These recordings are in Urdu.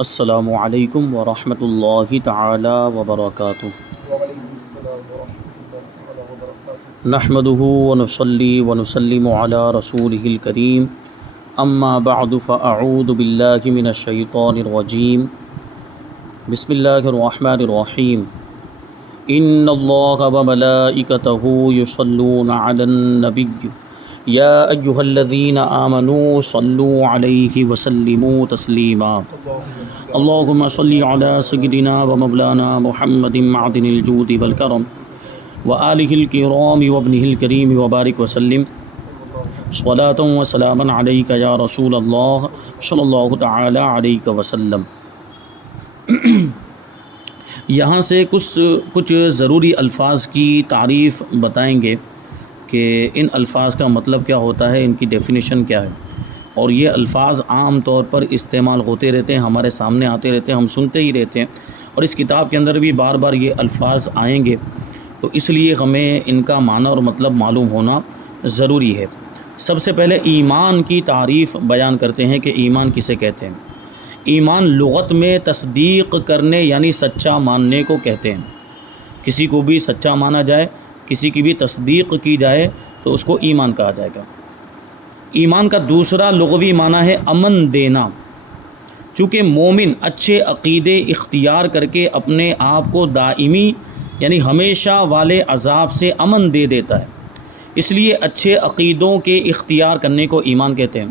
السلام علیکم ورحمۃ اللہ تعالی وبرکاتہ۔ وعلیکم السلام ورحمۃ اللہ وبرکاتہ۔ نحمدہ ونصلی ونسلم علی رسولہ الکریم، اما بعد فاعوذ باللہ من الشیطان الرجیم، بسم اللہ الرحمن الرحیم۔ ان اللہ وملائکتہ یصلون علی النبی یا ایہا الذین آمنوا صلوا علیہ وسلموا تسلیما۔ اللہم صلی علی سیدنا و مولانا محمد معدن الجود والکرم وآلہ الکرام وابنہ الکریم وبارک وسلم صلاۃ و سلاما علیک یا رسول اللہ صلی اللہ تعالی علیہ وسلم۔ یہاں سے کچھ ضروری الفاظ کی تعریف بتائیں گے کہ ان الفاظ کا مطلب کیا ہوتا ہے، ان کی ڈیفینیشن کیا ہے، اور یہ الفاظ عام طور پر استعمال ہوتے رہتے ہیں، ہمارے سامنے آتے رہتے ہیں، ہم سنتے ہی رہتے ہیں، اور اس کتاب کے اندر بھی بار بار یہ الفاظ آئیں گے، تو اس لیے ہمیں ان کا معنی اور مطلب معلوم ہونا ضروری ہے۔ سب سے پہلے ایمان کی تعریف بیان کرتے ہیں کہ ایمان کسے کہتے ہیں۔ ایمان لغت میں تصدیق کرنے یعنی سچا ماننے کو کہتے ہیں۔ کسی کو بھی سچا مانا جائے، کسی کی بھی تصدیق کی جائے تو اس کو ایمان کہا جائے گا۔ ایمان کا دوسرا لغوی معنی ہے امن دینا۔ چونکہ مومن اچھے عقیدے اختیار کر کے اپنے آپ کو دائمی یعنی ہمیشہ والے عذاب سے امن دے دیتا ہے، اس لیے اچھے عقیدوں کے اختیار کرنے کو ایمان کہتے ہیں۔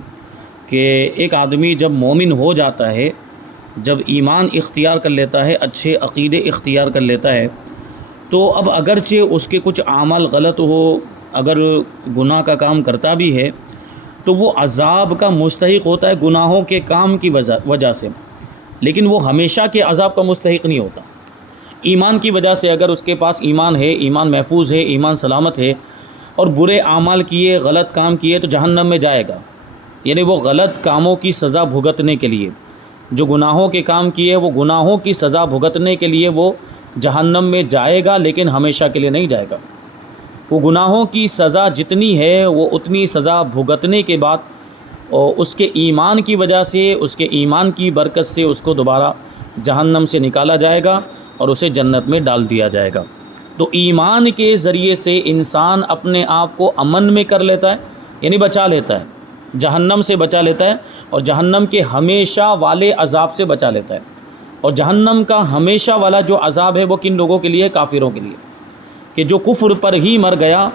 کہ ایک آدمی جب مومن ہو جاتا ہے، جب ایمان اختیار کر لیتا ہے، اچھے عقیدے اختیار کر لیتا ہے، تو اب اگرچہ اس کے کچھ اعمال غلط ہو، اگر گناہ کا کام کرتا بھی ہے تو وہ عذاب کا مستحق ہوتا ہے گناہوں کے کام کی وجہ سے، لیکن وہ ہمیشہ کے عذاب کا مستحق نہیں ہوتا۔ ایمان کی وجہ سے اگر اس کے پاس ایمان ہے، ایمان محفوظ ہے، ایمان سلامت ہے، اور برے اعمال کیے، غلط کام کیے تو جہنم میں جائے گا، یعنی وہ غلط کاموں کی سزا بھگتنے کے لیے، جو گناہوں کے کام کیے وہ گناہوں کی سزا بھگتنے کے لیے وہ جہنم میں جائے گا، لیکن ہمیشہ کے لیے نہیں جائے گا۔ وہ گناہوں کی سزا جتنی ہے وہ اتنی سزا بھگتنے کے بعد اس کے ایمان کی وجہ سے، اس کے ایمان کی برکت سے اس کو دوبارہ جہنم سے نکالا جائے گا اور اسے جنت میں ڈال دیا جائے گا۔ تو ایمان کے ذریعے سے انسان اپنے آپ کو امن میں کر لیتا ہے، یعنی بچا لیتا ہے، جہنم سے بچا لیتا ہے، اور جہنم کے ہمیشہ والے عذاب سے بچا لیتا ہے۔ اور جہنم کا ہمیشہ والا جو عذاب ہے وہ کن لوگوں کے لیے؟ کافروں کے لیے، کہ جو کفر پر ہی مر گیا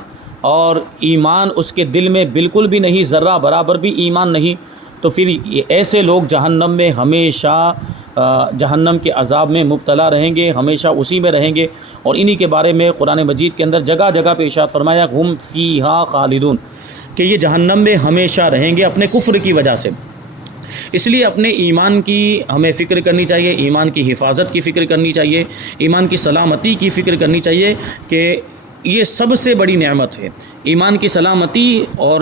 اور ایمان اس کے دل میں بالکل بھی نہیں، ذرہ برابر بھی ایمان نہیں، تو پھر ایسے لوگ جہنم میں ہمیشہ جہنم کے عذاب میں مبتلا رہیں گے، ہمیشہ اسی میں رہیں گے۔ اور انہی کے بارے میں قرآن مجید کے اندر جگہ جگہ پہ ارشاد فرمایا ہم فیہا خالدون، کہ یہ جہنم میں ہمیشہ رہیں گے اپنے کفر کی وجہ سے۔ اس لیے اپنے ایمان کی ہمیں فکر کرنی چاہیے، ایمان کی حفاظت کی فکر کرنی چاہیے، ایمان کی سلامتی کی فکر کرنی چاہیے، کہ یہ سب سے بڑی نعمت ہے۔ ایمان کی سلامتی اور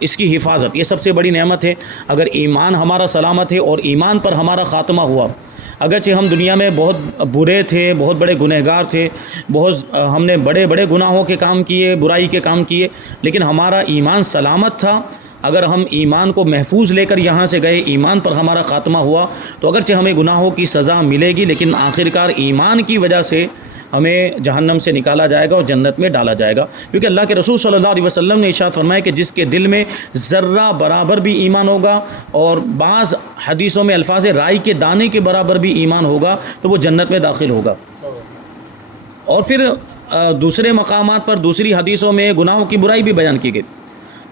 اس کی حفاظت یہ سب سے بڑی نعمت ہے۔ اگر ایمان ہمارا سلامت ہے اور ایمان پر ہمارا خاتمہ ہوا، اگرچہ ہم دنیا میں بہت برے تھے، بہت بڑے گنہگار تھے، ہم نے بڑے بڑے گناہوں کے کام کیے، برائی کے کام کیے، لیکن ہمارا ایمان سلامت تھا، اگر ہم ایمان کو محفوظ لے کر یہاں سے گئے، ایمان پر ہمارا خاتمہ ہوا، تو اگرچہ ہمیں گناہوں کی سزا ملے گی، لیکن آخرکار ایمان کی وجہ سے ہمیں جہنم سے نکالا جائے گا اور جنت میں ڈالا جائے گا۔ کیونکہ اللہ کے رسول صلی اللہ علیہ وسلم نے ارشاد فرمایا کہ جس کے دل میں ذرہ برابر بھی ایمان ہوگا، اور بعض حدیثوں میں الفاظ رائی کے دانے کے برابر بھی ایمان ہوگا، تو وہ جنت میں داخل ہوگا۔ اور پھر دوسرے مقامات پر دوسری حدیثوں میں گناہوں کی برائی بھی بیان کی گئی،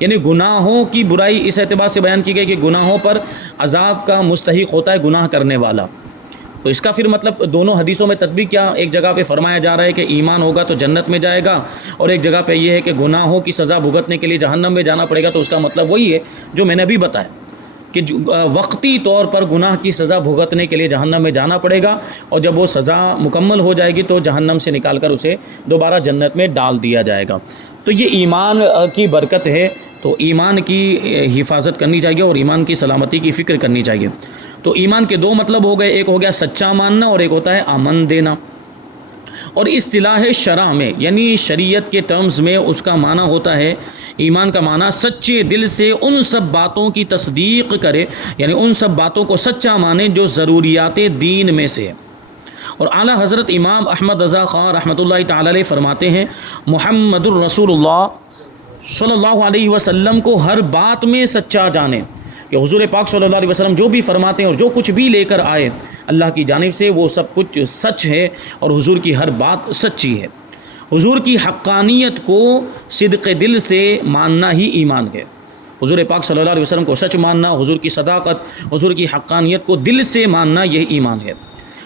یعنی گناہوں کی برائی اس اعتبار سے بیان کی گئی کہ گناہوں پر عذاب کا مستحق ہوتا ہے گناہ کرنے والا۔ تو اس کا پھر مطلب دونوں حدیثوں میں تطبیق کیا؟ ایک جگہ پہ فرمایا جا رہا ہے کہ ایمان ہوگا تو جنت میں جائے گا، اور ایک جگہ پہ یہ ہے کہ گناہوں کی سزا بھگتنے کے لیے جہنم میں جانا پڑے گا، تو اس کا مطلب وہی ہے جو میں نے ابھی بتایا، کہ وقتی طور پر گناہ کی سزا بھگتنے کے لیے جہنم میں جانا پڑے گا، اور جب وہ سزا مکمل ہو جائے گی تو جہنم سے نکال کر اسے دوبارہ جنت میں ڈال دیا جائے گا۔ تو یہ ایمان کی برکت ہے، تو ایمان کی حفاظت کرنی چاہیے اور ایمان کی سلامتی کی فکر کرنی چاہیے۔ تو ایمان کے دو مطلب ہو گئے، ایک ہو گیا سچا ماننا اور ایک ہوتا ہے امن دینا۔ اور اصطلاح شرع میں یعنی شریعت کے ٹرمز میں اس کا معنی ہوتا ہے ایمان کا معنی سچے دل سے ان سب باتوں کی تصدیق کرے، یعنی ان سب باتوں کو سچا مانے جو ضروریات دین میں سے ہے۔ اور اعلیٰ حضرت امام احمد رضا خان رحمۃ اللہ تعالی علیہ فرماتے ہیں محمد الرسول اللہ صلی اللہ علیہ وسلم کو ہر بات میں سچا جانے، کہ حضور پاک صلی اللہ علیہ وسلم جو بھی فرماتے ہیں اور جو کچھ بھی لے کر آئے اللہ کی جانب سے وہ سب کچھ سچ ہے اور حضور کی ہر بات سچی ہے۔ حضور کی حقانیت کو صدق دل سے ماننا ہی ایمان ہے۔ حضور پاک صلی اللہ علیہ وسلم کو سچ ماننا، حضور کی صداقت، حضور کی حقانیت کو دل سے ماننا یہ ایمان ہے۔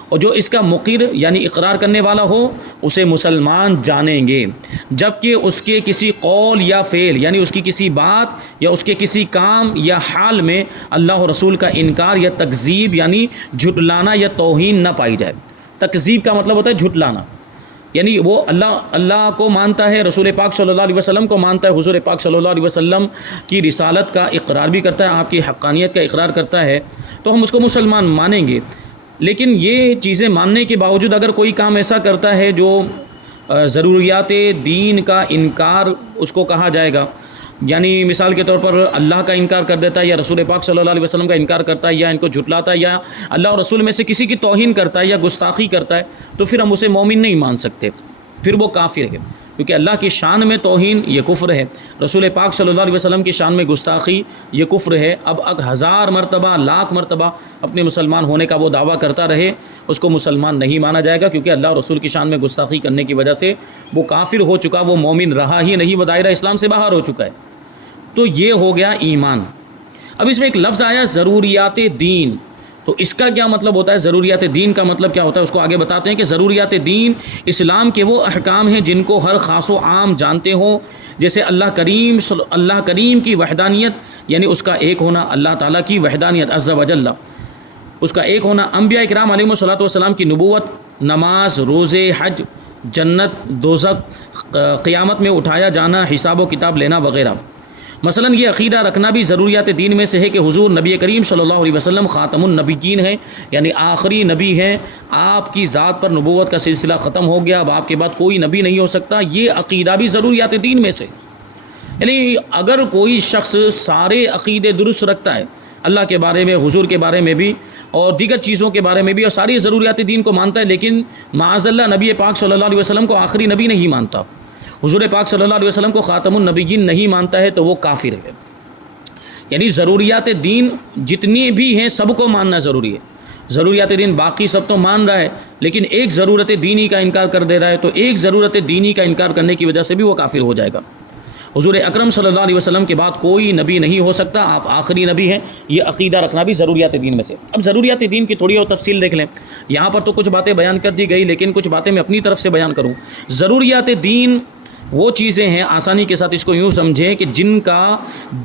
اور جو اس کا مقر یعنی اقرار کرنے والا ہو اسے مسلمان جانیں گے، جبکہ اس کے کسی قول یا فعل یعنی اس کی کسی بات یا اس کے کسی کام یا حال میں اللہ و رسول کا انکار یا تکذیب یعنی جھٹلانا یا توہین نہ پائی جائے۔ تکذیب کا مطلب ہوتا ہے جھٹلانا، یعنی وہ اللہ کو مانتا ہے، رسول پاک صلی اللہ علیہ وسلم کو مانتا ہے، حضور پاک صلی اللہ علیہ وسلم کی رسالت کا اقرار بھی کرتا ہے، آپ کی حقانیت کا اقرار کرتا ہے، تو ہم اس کو مسلمان مانیں گے۔ لیکن یہ چیزیں ماننے کے باوجود اگر کوئی کام ایسا کرتا ہے جو ضروریات دین کا انکار اس کو کہا جائے گا، یعنی مثال کے طور پر اللہ کا انکار کر دیتا ہے یا رسول پاک صلی اللہ علیہ وسلم کا انکار کرتا ہے یا ان کو جھٹلاتا ہے یا اللہ اور رسول میں سے کسی کی توہین کرتا ہے یا گستاخی کرتا ہے، تو پھر ہم اسے مومن نہیں مان سکتے، پھر وہ کافر ہے، کیونکہ اللہ کی شان میں توہین یہ کفر ہے، رسول پاک صلی اللہ علیہ وسلم کی شان میں گستاخی یہ کفر ہے۔ اب 1000 مرتبہ لاکھ مرتبہ اپنے مسلمان ہونے کا وہ دعویٰ کرتا رہے، اس کو مسلمان نہیں مانا جائے گا، کیونکہ اللہ اور رسول کی شان میں گستاخی کرنے کی وجہ سے وہ کافر ہو چکا، وہ مومن رہا ہی نہیں، وہ دائرہ اسلام سے باہر ہو چکا ہے۔ تو یہ ہو گیا ایمان۔ اب اس میں ایک لفظ آیا ضروریات دین، تو اس کا کیا مطلب ہوتا ہے؟ ضروریات دین کا مطلب کیا ہوتا ہے اس کو آگے بتاتے ہیں کہ ضروریات دین اسلام کے وہ احکام ہیں جن کو ہر خاص و عام جانتے ہوں، جیسے اللہ کریم کی وحدانیت یعنی اس کا ایک ہونا، اللہ تعالیٰ کی وحدانیت عز و جل اس کا ایک ہونا، انبیاء اکرام علیہم الصلوۃ والسلام کی نبوت، نماز، روزے، حج، جنت، دوزخ، قیامت میں اٹھایا جانا، حساب و کتاب لینا وغیرہ۔ مثلا یہ عقیدہ رکھنا بھی ضروریات دین میں سے ہے کہ حضور نبی کریم صلی اللہ علیہ وسلم خاتم النبیین ہیں، یعنی آخری نبی ہیں، آپ کی ذات پر نبوت کا سلسلہ ختم ہو گیا، اب آپ کے بعد کوئی نبی نہیں ہو سکتا، یہ عقیدہ بھی ضروریات دین میں سے۔ یعنی اگر کوئی شخص سارے عقیدے درست رکھتا ہے اللہ کے بارے میں، حضور کے بارے میں بھی اور دیگر چیزوں کے بارے میں بھی، اور ساری ضروریات دین کو مانتا ہے، لیکن معاذ اللہ نبی پاک صلی اللہ علیہ وسلم کو آخری نبی نہیں مانتا، حضور پاک صلی اللہ علیہ وسلم کو خاتم النبیین نہیں مانتا ہے، تو وہ کافر ہے۔ یعنی ضروریات دین جتنی بھی ہیں سب کو ماننا ضروری ہے۔ ضروریات دین باقی سب تو مان رہا ہے، لیکن ایک ضرورت دینی کا انکار کر دے رہا ہے، تو ایک ضرورت دینی کا انکار کرنے کی وجہ سے بھی وہ کافر ہو جائے گا۔ حضور اکرم صلی اللہ علیہ وسلم کے بعد کوئی نبی نہیں ہو سکتا، آپ آخری نبی ہیں، یہ عقیدہ رکھنا بھی ضروریات دین میں سے۔ اب ضروریات دین کی تھوڑی اور تفصیل دیکھ لیں، یہاں پر تو کچھ باتیں بیان کر دی گئی، لیکن کچھ باتیں میں اپنی طرف سے بیان کروں۔ ضروریات دین وہ چیزیں ہیں، آسانی کے ساتھ اس کو یوں سمجھیں کہ جن کا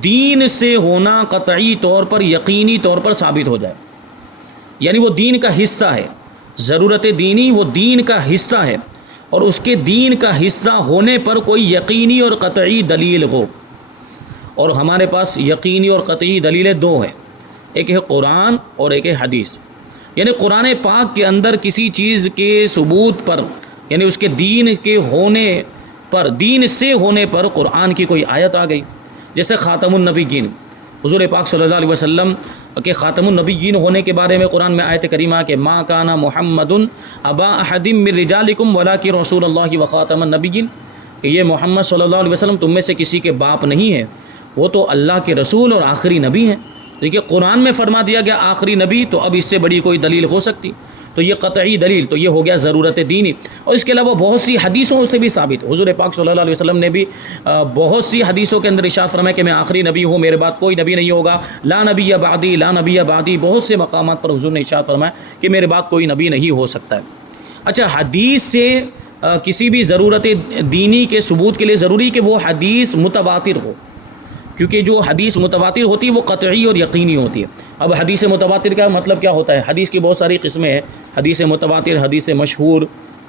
دین سے ہونا قطعی طور پر یقینی طور پر ثابت ہو جائے، یعنی وہ دین کا حصہ ہے۔ ضرورت دینی وہ دین کا حصہ ہے، اور اس کے دین کا حصہ ہونے پر کوئی یقینی اور قطعی دلیل ہو۔ اور ہمارے پاس یقینی اور قطعی دلیلیں دو ہیں، ایک ہے قرآن اور ایک ہے حدیث۔ یعنی قرآن پاک کے اندر کسی چیز کے ثبوت پر، یعنی اس کے دین کے ہونے پر، دین سے ہونے پر قرآن کی کوئی آیت آ گئی، جیسے خاتم النبیین، حضور پاک صلی اللہ علیہ وسلم کے خاتم النبیین ہونے کے بارے میں قرآن میں آیت کریمہ کہ ما کان محمد ابا احد من رجالکم ولکن رسول اللہ وخاتم النبیین، کہ یہ محمد صلی اللہ علیہ وسلم تم میں سے کسی کے باپ نہیں ہے، وہ تو اللہ کے رسول اور آخری نبی ہیں۔ دیکھیے قرآن میں فرما دیا گیا آخری نبی، تو اب اس سے بڑی کوئی دلیل ہو سکتی؟ تو یہ قطعی دلیل، تو یہ ہو گیا ضرورت دینی۔ اور اس کے علاوہ بہت سی حدیثوں سے بھی ثابت، حضور پاک صلی اللہ علیہ وسلم نے بھی بہت سی حدیثوں کے اندر ارشاد فرمایا کہ میں آخری نبی ہوں، میرے بعد کوئی نبی نہیں ہوگا، لا نبی بعدی، لا نبی بعدی، بہت سے مقامات پر حضور نے ارشاد فرمایا کہ میرے بعد کوئی نبی نہیں ہو سکتا ہے۔ اچھا، حدیث سے کسی بھی ضرورت دینی کے ثبوت کے لیے ضروری کہ وہ حدیث متواتر ہو، کیونکہ جو حدیث متواتر ہوتی ہے وہ قطعی اور یقینی ہوتی ہے۔ اب حدیث متواتر کا مطلب کیا ہوتا ہے؟ حدیث کی بہت ساری قسمیں ہیں، حدیث متواتر، حدیث مشہور،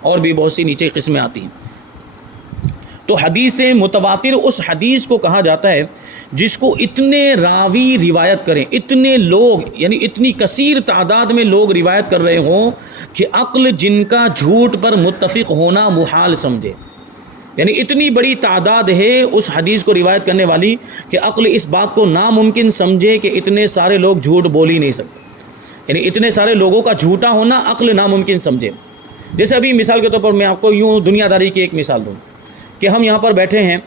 اور بھی بہت سی نیچے قسمیں آتی ہیں۔ تو حدیث متواتر اس حدیث کو کہا جاتا ہے جس کو اتنے راوی روایت کریں، اتنے لوگ، یعنی اتنی کثیر تعداد میں لوگ روایت کر رہے ہوں کہ عقل جن کا جھوٹ پر متفق ہونا محال سمجھے۔ یعنی اتنی بڑی تعداد ہے اس حدیث کو روایت کرنے والی کہ عقل اس بات کو ناممکن سمجھے کہ اتنے سارے لوگ جھوٹ بول ہی نہیں سکتے. یعنی اتنے سارے لوگوں کا جھوٹا ہونا عقل ناممکن سمجھے. جیسے ابھی مثال کے طور پر میں آپ کو یوں دنیا داری کی ایک مثال دوں کہ ہم یہاں پر بیٹھے ہیں,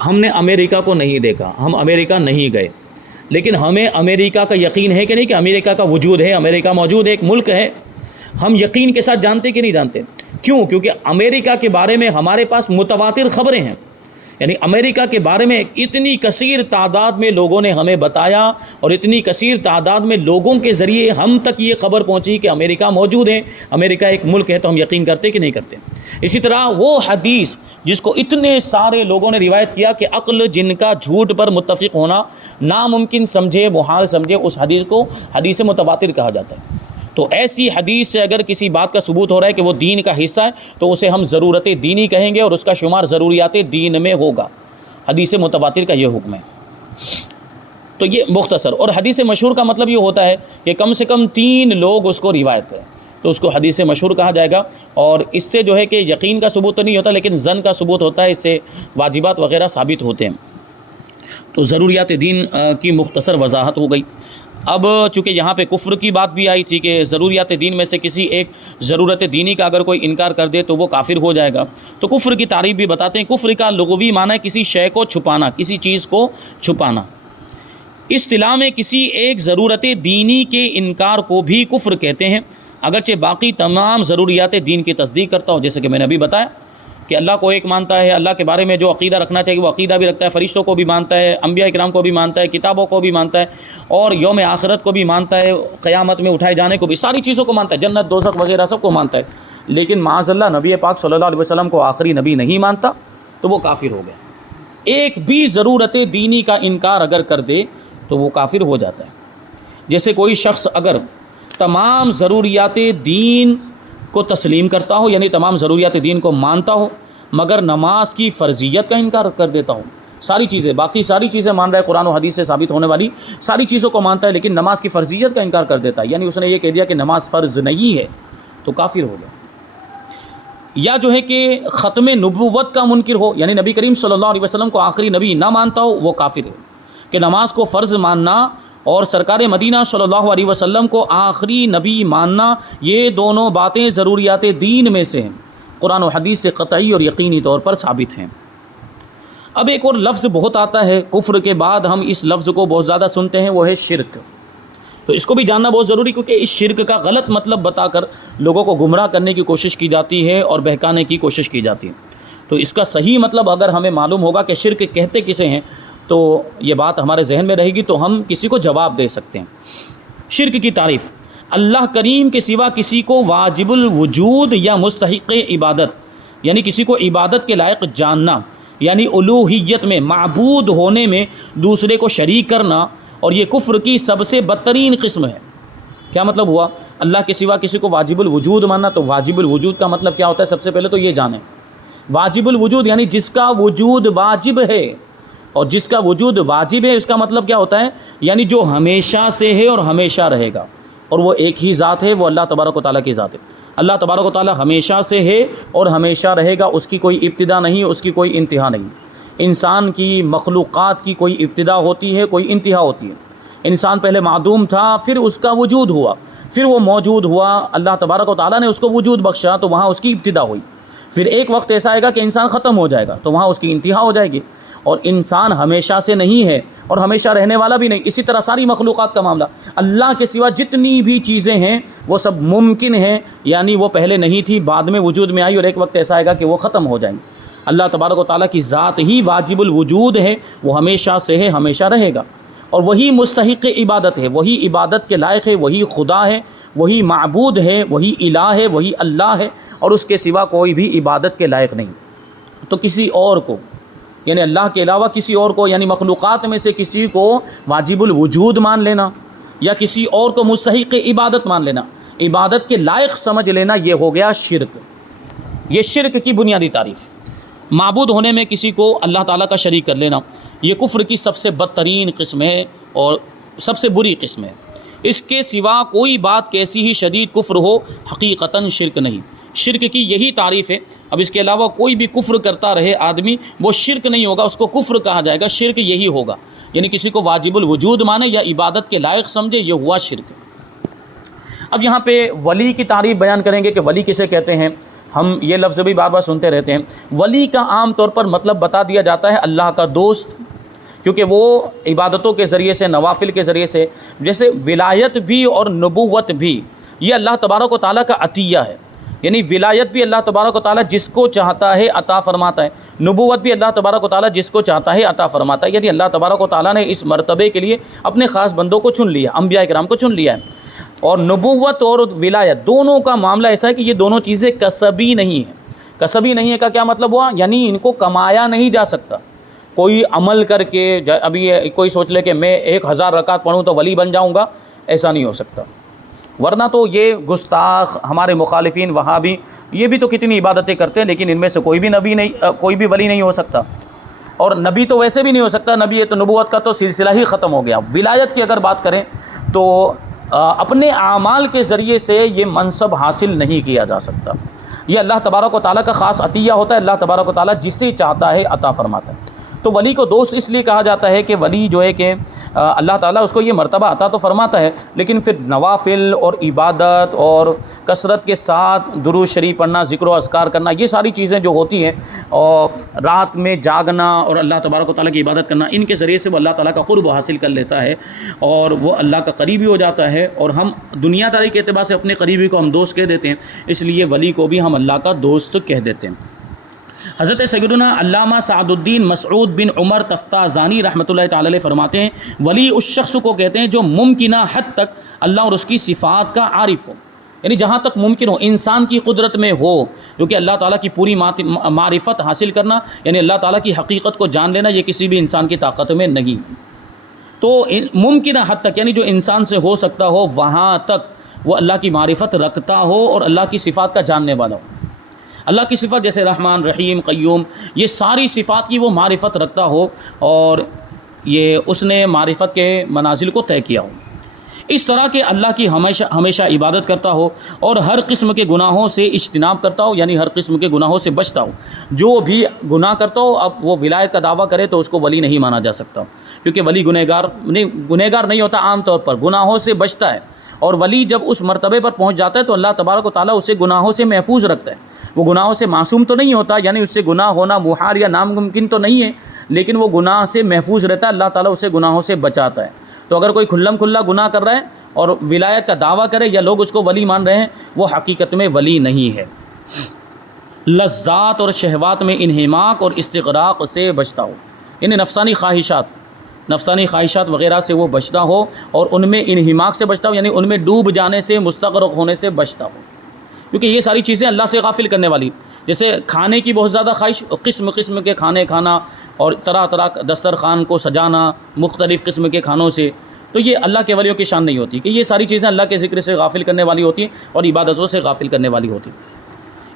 ہم نے امریکہ کو نہیں دیکھا, ہم امریکہ نہیں گئے, لیکن ہمیں امریکہ کا یقین ہے کہ نہیں کہ امریکہ کا وجود ہے, امریکہ موجود ہے, ایک ملک ہے. ہم یقین کے ساتھ جانتے کہ نہیں جانتے؟ کیوں؟ کیونکہ امریکہ کے بارے میں ہمارے پاس متواتر خبریں ہیں. یعنی امریکہ کے بارے میں اتنی کثیر تعداد میں لوگوں نے ہمیں بتایا اور اتنی کثیر تعداد میں لوگوں کے ذریعے ہم تک یہ خبر پہنچی کہ امریکہ موجود ہے, امریکہ ایک ملک ہے, تو ہم یقین کرتے کہ نہیں کرتے؟ اسی طرح وہ حدیث جس کو اتنے سارے لوگوں نے روایت کیا کہ عقل جن کا جھوٹ پر متفق ہونا ناممکن سمجھے, محال سمجھے, اس حدیث کو حدیث متواتر کہا جاتا ہے. تو ایسی حدیث سے اگر کسی بات کا ثبوت ہو رہا ہے کہ وہ دین کا حصہ ہے تو اسے ہم ضرورت دینی کہیں گے اور اس کا شمار ضروریات دین میں ہوگا. حدیث متواتر کا یہ حکم ہے. تو یہ مختصر. اور حدیث مشہور کا مطلب یہ ہوتا ہے کہ کم سے کم 3 لوگ اس کو روایت کریں تو اس کو حدیث مشہور کہا جائے گا. اور اس سے جو ہے کہ یقین کا ثبوت تو نہیں ہوتا لیکن ظن کا ثبوت ہوتا ہے, اس سے واجبات وغیرہ ثابت ہوتے ہیں. تو ضروریات دین کی مختصر وضاحت ہو گئی. اب چونکہ یہاں پہ کفر کی بات بھی آئی تھی کہ ضروریات دین میں سے کسی ایک ضرورت دینی کا اگر کوئی انکار کر دے تو وہ کافر ہو جائے گا. تو کفر کی تعریف بھی بتاتے ہیں. کفر کا لغوی معنی ہے کسی شے کو چھپانا, کسی چیز کو چھپانا. اصطلاح میں کسی ایک ضرورت دینی کے انکار کو بھی کفر کہتے ہیں, اگرچہ باقی تمام ضروریات دین کی تصدیق کرتا ہو. جیسے کہ میں نے ابھی بتایا کہ اللہ کو ایک مانتا ہے, اللہ کے بارے میں جو عقیدہ رکھنا چاہیے وہ عقیدہ بھی رکھتا ہے, فرشتوں کو بھی مانتا ہے, انبیاء کرام کو بھی مانتا ہے, کتابوں کو بھی مانتا ہے, اور یوم آخرت کو بھی مانتا ہے, قیامت میں اٹھائے جانے کو بھی, ساری چیزوں کو مانتا ہے, جنت دوزخ وغیرہ سب کو مانتا ہے. لیکن معاذ اللہ نبی پاک صلی اللہ علیہ وسلم کو آخری نبی نہیں مانتا تو وہ کافر ہو گیا. ایک بھی ضرورت دینی کا انکار اگر کر دے تو وہ کافر ہو جاتا ہے. جیسے کوئی شخص اگر تمام ضروریات دین کو تسلیم کرتا ہو, یعنی تمام ضروریات دین کو مانتا ہو, مگر نماز کی فرضیت کا انکار کر دیتا ہو. ساری چیزیں, باقی ساری چیزیں مان رہا ہے, قرآن و حدیث سے ثابت ہونے والی ساری چیزوں کو مانتا ہے, لیکن نماز کی فرضیت کا انکار کر دیتا ہے, یعنی اس نے یہ کہہ دیا کہ نماز فرض نہیں ہے, تو کافر ہو گیا. یا جو ہے کہ ختم نبوت کا منکر ہو, یعنی نبی کریم صلی اللہ علیہ وسلم کو آخری نبی نہ مانتا ہو, وہ کافر ہے. کہ نماز کو فرض ماننا اور سرکار مدینہ صلی اللہ علیہ وسلم کو آخری نبی ماننا, یہ دونوں باتیں ضروریات دین میں سے ہیں, قرآن و حدیث سے قطعی اور یقینی طور پر ثابت ہیں. اب ایک اور لفظ بہت آتا ہے کفر کے بعد, ہم اس لفظ کو بہت زیادہ سنتے ہیں, وہ ہے شرک. تو اس کو بھی جاننا بہت ضروری, کیونکہ اس شرک کا غلط مطلب بتا کر لوگوں کو گمراہ کرنے کی کوشش کی جاتی ہے اور بہکانے کی کوشش کی جاتی ہے. تو اس کا صحیح مطلب اگر ہمیں معلوم ہوگا کہ شرک کہتے کسے ہیں تو یہ بات ہمارے ذہن میں رہے گی, تو ہم کسی کو جواب دے سکتے ہیں. شرک کی تعریف: اللہ کریم کے سوا کسی کو واجب الوجود یا مستحق عبادت, یعنی کسی کو عبادت کے لائق جاننا, یعنی الوہیت میں, معبود ہونے میں دوسرے کو شریک کرنا, اور یہ کفر کی سب سے بدترین قسم ہے. کیا مطلب ہوا؟ اللہ کے سوا کسی کو واجب الوجود ماننا. تو واجب الوجود کا مطلب کیا ہوتا ہے؟ سب سے پہلے تو یہ جانیں, واجب الوجود یعنی جس کا وجود واجب ہے, اور جس کا وجود واجب ہے اس کا مطلب کیا ہوتا ہے؟ یعنی جو ہمیشہ سے ہے اور ہمیشہ رہے گا, اور وہ ایک ہی ذات ہے, وہ اللہ تبارک و تعالیٰ کی ذات ہے. اللہ تبارک و تعالیٰ ہمیشہ سے ہے اور ہمیشہ رہے گا, اس کی کوئی ابتدا نہیں, اس کی کوئی انتہا نہیں. انسان کی مخلوقات کی کوئی ابتدا ہوتی ہے, کوئی انتہا ہوتی ہے. انسان پہلے معدوم تھا, پھر اس کا وجود ہوا, پھر وہ موجود ہوا, اللہ تبارک و تعالیٰ نے اس کو وجود بخشا, تو وہاں اس کی ابتدا ہوئی. پھر ایک وقت ایسا آئے گا کہ انسان ختم ہو جائے گا, تو وہاں اس کی انتہا ہو جائے گی. اور انسان ہمیشہ سے نہیں ہے اور ہمیشہ رہنے والا بھی نہیں. اسی طرح ساری مخلوقات کا معاملہ, اللہ کے سوا جتنی بھی چیزیں ہیں وہ سب ممکن ہیں, یعنی وہ پہلے نہیں تھی, بعد میں وجود میں آئی, اور ایک وقت ایسا آئے گا کہ وہ ختم ہو جائیں گے. اللہ تبارک و تعالیٰ کی ذات ہی واجب الوجود ہے, وہ ہمیشہ سے ہے, ہمیشہ رہے گا, اور وہی مستحق عبادت ہے, وہی عبادت کے لائق ہے, وہی خدا ہے, وہی معبود ہے, وہی الہ ہے, وہی اللہ ہے, اور اس کے سوا کوئی بھی عبادت کے لائق نہیں. تو کسی اور کو, یعنی اللہ کے علاوہ کسی اور کو, یعنی مخلوقات میں سے کسی کو واجب الوجود مان لینا یا کسی اور کو مستحق عبادت مان لینا, عبادت کے لائق سمجھ لینا, یہ ہو گیا شرک. یہ شرک کی بنیادی تعریف. معبود ہونے میں کسی کو اللہ تعالیٰ کا شریک کر لینا, یہ کفر کی سب سے بدترین قسم ہے اور سب سے بری قسم ہے. اس کے سوا کوئی بات کیسی ہی شدید کفر ہو, حقیقتاً شرک نہیں. شرک کی یہی تعریف ہے. اب اس کے علاوہ کوئی بھی کفر کرتا رہے آدمی وہ شرک نہیں ہوگا, اس کو کفر کہا جائے گا. شرک یہی ہوگا, یعنی کسی کو واجب الوجود مانے یا عبادت کے لائق سمجھے, یہ ہوا شرک. اب یہاں پہ ولی کی تعریف بیان کریں گے کہ ولی کسے کہتے ہیں. ہم یہ لفظ بھی بار بار سنتے رہتے ہیں. ولی کا عام طور پر مطلب بتا دیا جاتا ہے اللہ کا دوست, کیونکہ وہ عبادتوں کے ذریعے سے, نوافل کے ذریعے سے, جیسے ولایت بھی اور نبوت بھی یہ اللہ تبارک و تعالیٰ کا عطیہ ہے. یعنی ولایت بھی اللہ تبارک و تعالیٰ جس کو چاہتا ہے عطا فرماتا ہے, نبوت بھی اللہ تبارک و تعالیٰ جس کو چاہتا ہے عطا فرماتا ہے. یعنی اللہ تبارک و تعالیٰ نے اس مرتبے کے لیے اپنے خاص بندوں کو چن لیا, انبیاء کرام کو چن لیا ہے. اور نبوت اور ولایت دونوں کا معاملہ ایسا ہے کہ یہ دونوں چیزیں کسبی نہیں ہیں. کسبی نہیں ہے کا کیا مطلب ہوا, یعنی ان کو کمایا نہیں جا سکتا. کوئی عمل کر کے, ابھی کوئی سوچ لے کہ میں 1000 رکعت پڑھوں تو ولی بن جاؤں گا, ایسا نہیں ہو سکتا. ورنہ تو یہ گستاخ ہمارے مخالفین وہابی یہ بھی تو کتنی عبادتیں کرتے ہیں, لیکن ان میں سے کوئی بھی نبی نہیں, کوئی بھی ولی نہیں ہو سکتا. اور نبی تو ویسے بھی نہیں ہو سکتا, نبی تو نبوت کا تو سلسلہ ہی ختم ہو گیا. ولایت کی اگر بات کریں تو اپنے اعمال کے ذریعے سے یہ منصب حاصل نہیں کیا جا سکتا. یہ اللہ تبارک و تعالیٰ کا خاص عطیہ ہوتا ہے. اللہ تبارک و تعالیٰ جسے چاہتا ہے عطا فرماتا ہے. تو ولی کو دوست اس لیے کہا جاتا ہے کہ ولی جو ہے کہ اللہ تعالیٰ اس کو یہ مرتبہ عطا تو فرماتا ہے, لیکن پھر نوافل اور عبادت اور کثرت کے ساتھ درود شریف پڑھنا, ذکر و اذکار کرنا, یہ ساری چیزیں جو ہوتی ہیں, اور رات میں جاگنا اور اللہ تبارک و تعالیٰ کی عبادت کرنا, ان کے ذریعے سے وہ اللہ تعالیٰ کا قرب حاصل کر لیتا ہے اور وہ اللہ کا قریبی ہو جاتا ہے. اور ہم دنیا داری کے اعتبار سے اپنے قریبی کو ہم دوست کہہ دیتے ہیں, اس لیے ولی کو بھی ہم اللہ کا دوست کہہ دیتے ہیں. حضرت سیدنا علامہ سعد الدین مسعود بن عمر تفتازانی رحمۃ اللہ تعالی علیہ فرماتے ہیں ولی اس شخص کو کہتے ہیں جو ممکنہ حد تک اللہ اور اس کی صفات کا عارف ہو, یعنی جہاں تک ممکن ہو انسان کی قدرت میں ہو, کیونکہ اللہ تعالیٰ کی پوری معرفت حاصل کرنا یعنی اللہ تعالیٰ کی حقیقت کو جان لینا یہ کسی بھی انسان کی طاقت میں نہیں. تو ممکنہ حد تک یعنی جو انسان سے ہو سکتا ہو وہاں تک وہ اللہ کی معرفت رکھتا ہو اور اللہ کی صفات کا جاننے والا ہو. اللہ کی صفات جیسے رحمان, رحیم, قیوم, یہ ساری صفات کی وہ معرفت رکھتا ہو اور یہ اس نے معرفت کے منازل کو طے کیا ہو. اس طرح کہ اللہ کی ہمیشہ عبادت کرتا ہو اور ہر قسم کے گناہوں سے اجتناب کرتا ہو, یعنی ہر قسم کے گناہوں سے بچتا ہو. جو بھی گناہ کرتا ہو اب وہ ولایت کا دعویٰ کرے تو اس کو ولی نہیں مانا جا سکتا, کیونکہ ولی گنہگار نہیں ہوتا, عام طور پر گناہوں سے بچتا ہے. اور ولی جب اس مرتبے پر پہنچ جاتا ہے تو اللہ تبارک و تعالیٰ اسے گناہوں سے محفوظ رکھتا ہے. وہ گناہوں سے معصوم تو نہیں ہوتا, یعنی اس سے گناہ ہونا محال یا ناممکن تو نہیں ہے, لیکن وہ گناہ سے محفوظ رہتا ہے. اللہ تعالیٰ اسے گناہوں سے بچاتا ہے. تو اگر کوئی کھلم کھلا گناہ کر رہا ہے اور ولایت کا دعویٰ کرے یا لوگ اس کو ولی مان رہے ہیں, وہ حقیقت میں ولی نہیں ہے. لذات اور شہوات میں انہماک اور استغراق سے بچتا ہو, یعنی نفسانی خواہشات وغیرہ سے وہ بچتا ہو اور ان میں انہماک سے بچتا ہو, یعنی ان میں ڈوب جانے سے, مستغرق ہونے سے بچتا ہو. کیونکہ یہ ساری چیزیں اللہ سے غافل کرنے والی, جیسے کھانے کی بہت زیادہ خواہش, قسم قسم کے کھانے کھانا اور طرح طرح دسترخوان کو سجانا مختلف قسم کے کھانوں سے, تو یہ اللہ کے ولیوں کی شان نہیں ہوتی کہ یہ ساری چیزیں اللہ کے ذکر سے غافل کرنے والی ہوتی ہیں اور عبادتوں سے غافل کرنے والی ہوتی ہیں.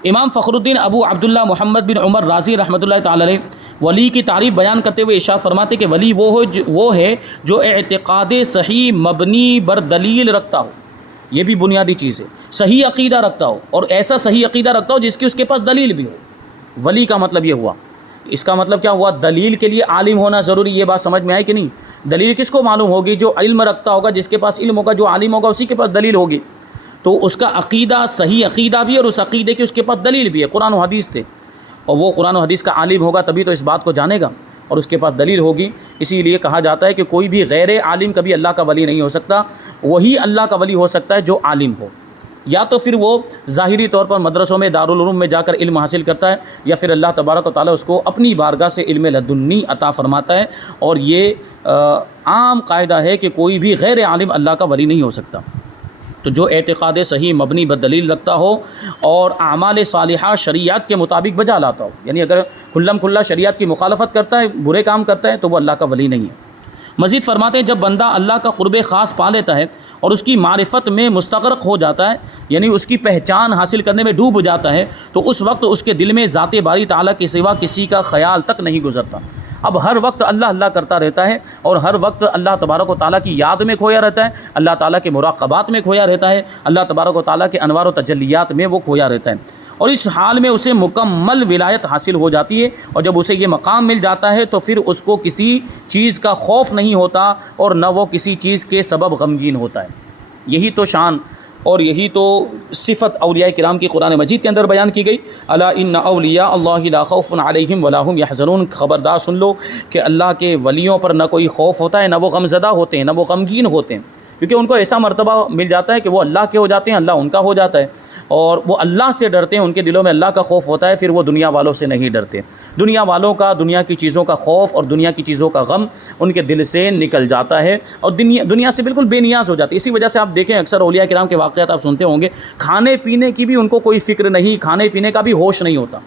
امام فخر الدین ابو عبداللہ محمد بن عمر رازی رحمۃ اللہ تعالی علیہ ولی کی تعریف بیان کرتے ہوئے ارشاد فرماتے کہ ولی وہ ہے جو اعتقاد صحیح مبنی بر دلیل رکھتا ہو, یہ بھی بنیادی چیز ہے, صحیح عقیدہ رکھتا ہو اور ایسا صحیح عقیدہ رکھتا ہو جس کی اس کے پاس دلیل بھی ہو. ولی کا مطلب یہ ہوا, اس کا مطلب کیا ہوا, دلیل کے لیے عالم ہونا ضروری. یہ بات سمجھ میں آئی کہ نہیں؟ دلیل کس کو معلوم ہوگی؟ جو علم رکھتا ہوگا, جس کے پاس علم ہوگا, جو عالم ہوگا, اسی کے پاس دلیل ہوگی. تو اس کا عقیدہ صحیح عقیدہ بھی اور اس عقیدے کی اس کے پاس دلیل بھی ہے قرآن و حدیث سے, اور وہ قرآن و حدیث کا عالم ہوگا تبھی تو اس بات کو جانے گا اور اس کے پاس دلیل ہوگی. اسی لیے کہا جاتا ہے کہ کوئی بھی غیر عالم کبھی اللہ کا ولی نہیں ہو سکتا, وہی اللہ کا ولی ہو سکتا ہے جو عالم ہو. یا تو پھر وہ ظاہری طور پر مدرسوں میں دارالعلوم میں جا کر علم حاصل کرتا ہے, یا پھر اللہ تبارک و تعالیٰ اس کو اپنی بارگاہ سے علم لدنی عطا فرماتا ہے. اور یہ عام قاعدہ ہے کہ کوئی بھی غیر عالم اللہ کا ولی نہیں ہو سکتا. تو جو اعتقاد صحیح مبنی بدلیل رکھتا ہو اور اعمال صالحہ شریعت کے مطابق بجا لاتا ہو, یعنی اگر کھلم کھلا شریعت کی مخالفت کرتا ہے, برے کام کرتا ہے, تو وہ اللہ کا ولی نہیں ہے. مزید فرماتے ہیں جب بندہ اللہ کا قرب خاص پا لیتا ہے اور اس کی معرفت میں مستغرق ہو جاتا ہے, یعنی اس کی پہچان حاصل کرنے میں ڈوب جاتا ہے, تو اس وقت اس کے دل میں ذات باری تعالیٰ کے سوا کسی کا خیال تک نہیں گزرتا. اب ہر وقت اللہ اللہ کرتا رہتا ہے اور ہر وقت اللہ تبارک و تعالیٰ کی یاد میں کھویا رہتا ہے, اللہ تعالیٰ کے مراقبات میں کھویا رہتا ہے, اللہ تبارک و تعالیٰ کے انوار و تجلیات میں وہ کھویا رہتا ہے. اور اس حال میں اسے مکمل ولایت حاصل ہو جاتی ہے، اور جب اسے یہ مقام مل جاتا ہے تو پھر اس کو کسی چیز کا خوف نہیں ہوتا اور نہ وہ کسی چیز کے سبب غمگین ہوتا ہے۔ یہی تو شان اور یہی تو صفت اولیاء کرام کی قرآن مجید کے اندر بیان کی گئی۔ الا ان اولیاء اللہ لا خوف علیہم ولا هم یحزنون، خبردار سن لو کہ اللہ کے ولیوں پر نہ کوئی خوف ہوتا ہے، نہ وہ غمزدہ ہوتے ہیں، نہ وہ غمگین ہوتے ہیں، کیونکہ ان کو ایسا مرتبہ مل جاتا ہے کہ وہ اللہ کے ہو جاتے ہیں، اللہ ان کا ہو جاتا ہے، اور وہ اللہ سے ڈرتے ہیں، ان کے دلوں میں اللہ کا خوف ہوتا ہے، پھر وہ دنیا والوں سے نہیں ڈرتے۔ دنیا والوں کا، دنیا کی چیزوں کا خوف اور دنیا کی چیزوں کا غم ان کے دل سے نکل جاتا ہے، اور دنیا سے بالکل بے نیاز ہو جاتی ہے۔ اسی وجہ سے آپ دیکھیں اکثر اولیاء کرام کے واقعات آپ سنتے ہوں گے، کھانے پینے کی بھی ان کو کوئی فکر نہیں، کھانے پینے کا بھی ہوش نہیں ہوتا،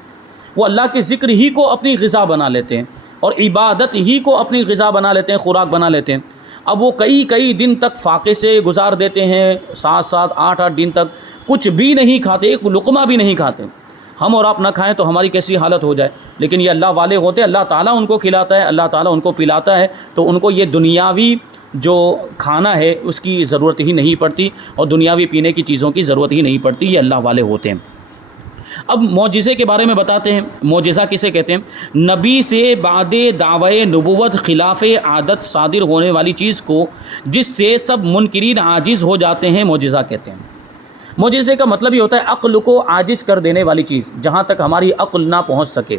وہ اللہ کے ذکر ہی کو اپنی غذا بنا لیتے ہیں اور عبادت ہی کو اپنی غذا بنا لیتے ہیں، خوراک بنا لیتے ہیں۔ اب وہ کئی دن تک فاقے سے گزار دیتے ہیں، 7 8 دن تک کچھ بھی نہیں کھاتے، ایک لقمہ بھی نہیں کھاتے۔ ہم اور آپ نہ کھائیں تو ہماری کیسی حالت ہو جائے، لیکن یہ اللہ والے ہوتے، اللہ تعالیٰ ان کو کھلاتا ہے، اللہ تعالیٰ ان کو پلاتا ہے، تو ان کو یہ دنیاوی جو کھانا ہے اس کی ضرورت ہی نہیں پڑتی، اور دنیاوی پینے کی چیزوں کی ضرورت ہی نہیں پڑتی، یہ اللہ والے ہوتے ہیں۔ اب معجزے کے بارے میں بتاتے ہیں، معجزہ کسے کہتے ہیں؟ نبی سے بعد دعوی نبوت خلاف عادت صادر ہونے والی چیز کو جس سے سب منکرین عاجز ہو جاتے ہیں، معجزہ کہتے ہیں۔ معجزے کا مطلب یہ ہوتا ہے عقل کو عاجز کر دینے والی چیز، جہاں تک ہماری عقل نہ پہنچ سکے،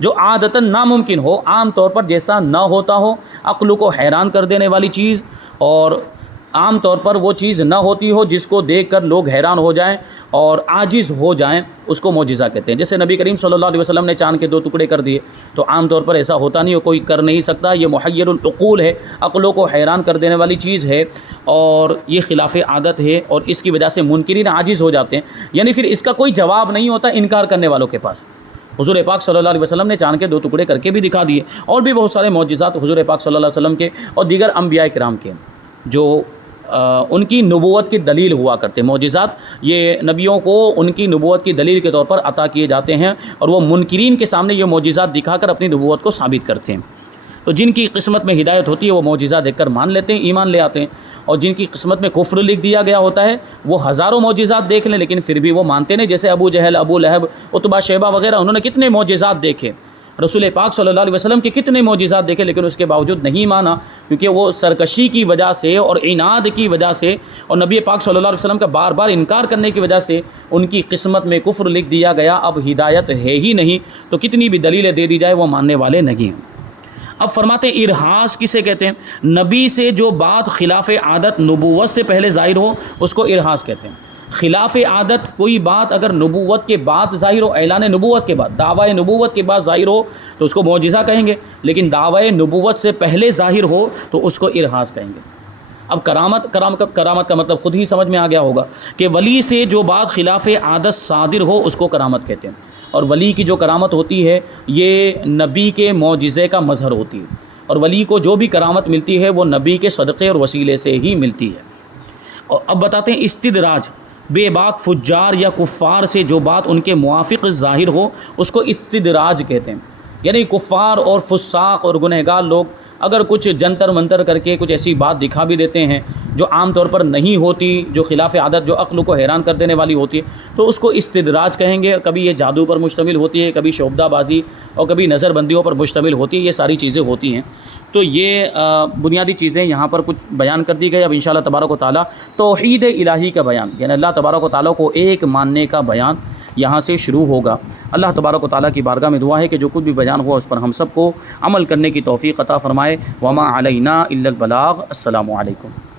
جو عادتاً ناممکن ہو، عام طور پر جیسا نہ ہوتا ہو، عقل کو حیران کر دینے والی چیز، اور عام طور پر وہ چیز نہ ہوتی ہو جس کو دیکھ کر لوگ حیران ہو جائیں اور عاجز ہو جائیں، اس کو معجزہ کہتے ہیں۔ جیسے نبی کریم صلی اللہ علیہ وسلم نے چاند کے 2 ٹکڑے کر دیے، تو عام طور پر ایسا ہوتا نہیں، کوئی کر نہیں سکتا، یہ محیر العقول ہے، عقلوں کو حیران کر دینے والی چیز ہے، اور یہ خلاف عادت ہے، اور اس کی وجہ سے منکرین عاجز ہو جاتے ہیں، یعنی پھر اس کا کوئی جواب نہیں ہوتا انکار کرنے والوں کے پاس۔ حضور پاک صلی اللہ علیہ وسلم نے چاند کے 2 ٹکڑے کر کے بھی دکھا دیے، اور بھی بہت سارے معجزات حضور پاک صلی اللہ علیہ وسلم کے اور دیگر انبیاء کرام کے جو ان کی نبوت کی دلیل ہوا کرتے ہیں۔ معجزات یہ نبیوں کو ان کی نبوت کی دلیل کے طور پر عطا کیے جاتے ہیں، اور وہ منکرین کے سامنے یہ معجزات دکھا کر اپنی نبوت کو ثابت کرتے ہیں۔ تو جن کی قسمت میں ہدایت ہوتی ہے وہ معجزہ دیکھ کر مان لیتے ہیں، ایمان لے آتے ہیں، اور جن کی قسمت میں کفر لکھ دیا گیا ہوتا ہے وہ ہزاروں معجزات دیکھ لیں لیکن پھر بھی وہ مانتے نہیں۔ جیسے ابو جہل، ابو لہب، عتبہ، شیبہ وغیرہ، انہوں نے کتنے معجزات دیکھے، رسول پاک صلی اللہ علیہ وسلم کے کتنے معجزات دیکھے، لیکن اس کے باوجود نہیں مانا، کیونکہ وہ سرکشی کی وجہ سے اور عناد کی وجہ سے اور نبی پاک صلی اللہ علیہ وسلم کا بار بار انکار کرنے کی وجہ سے ان کی قسمت میں کفر لکھ دیا گیا۔ اب ہدایت ہے ہی نہیں، تو کتنی بھی دلیلیں دے دی جائے وہ ماننے والے نہیں ہیں۔ اب فرماتے ہیں ارہاس کسے کہتے ہیں؟ نبی سے جو بات خلاف عادت نبوت سے پہلے ظاہر ہو اس کو ارہاس کہتے ہیں۔ خلاف عادت کوئی بات اگر نبوت کے بعد ظاہر ہو، اعلان نبوت کے بعد، دعوی نبوت کے بعد ظاہر ہو تو اس کو معجزہ کہیں گے، لیکن دعوی نبوت سے پہلے ظاہر ہو تو اس کو ارہاس کہیں گے۔ اب کرامت کا مطلب خود ہی سمجھ میں آ گیا ہوگا کہ ولی سے جو بات خلاف عادت صادر ہو اس کو کرامت کہتے ہیں، اور ولی کی جو کرامت ہوتی ہے یہ نبی کے معجزے کا مظہر ہوتی ہے، اور ولی کو جو بھی کرامت ملتی ہے وہ نبی کے صدقے اور وسیلے سے ہی ملتی ہے۔ اور اب بتاتے ہیں استدراج، بے باک فجار یا کفار سے جو بات ان کے موافق ظاہر ہو اس کو استدراج کہتے ہیں، یعنی کفار اور فساق اور گنہگار لوگ اگر کچھ جنتر منتر کر کے کچھ ایسی بات دکھا بھی دیتے ہیں جو عام طور پر نہیں ہوتی، جو خلاف عادت، جو عقل کو حیران کر دینے والی ہوتی ہے، تو اس کو استدراج کہیں گے۔ کبھی یہ جادو پر مشتمل ہوتی ہے، کبھی شعبدہ بازی اور کبھی نظر بندیوں پر مشتمل ہوتی ہے، یہ ساری چیزیں ہوتی ہیں۔ تو یہ بنیادی چیزیں یہاں پر کچھ بیان کر دی گئی۔ اب انشاءاللہ تبارک و تعالیٰ توحید الہی کا بیان، یعنی اللہ تبارک و تعالیٰ کو ایک ماننے کا بیان یہاں سے شروع ہوگا۔ اللہ تبارک و تعالیٰ کی بارگاہ میں دعا ہے کہ جو کچھ بھی بیان ہوا اس پر ہم سب کو عمل کرنے کی توفیق عطا فرمائے۔ وما علینا الا البلاغ۔ السلام علیکم۔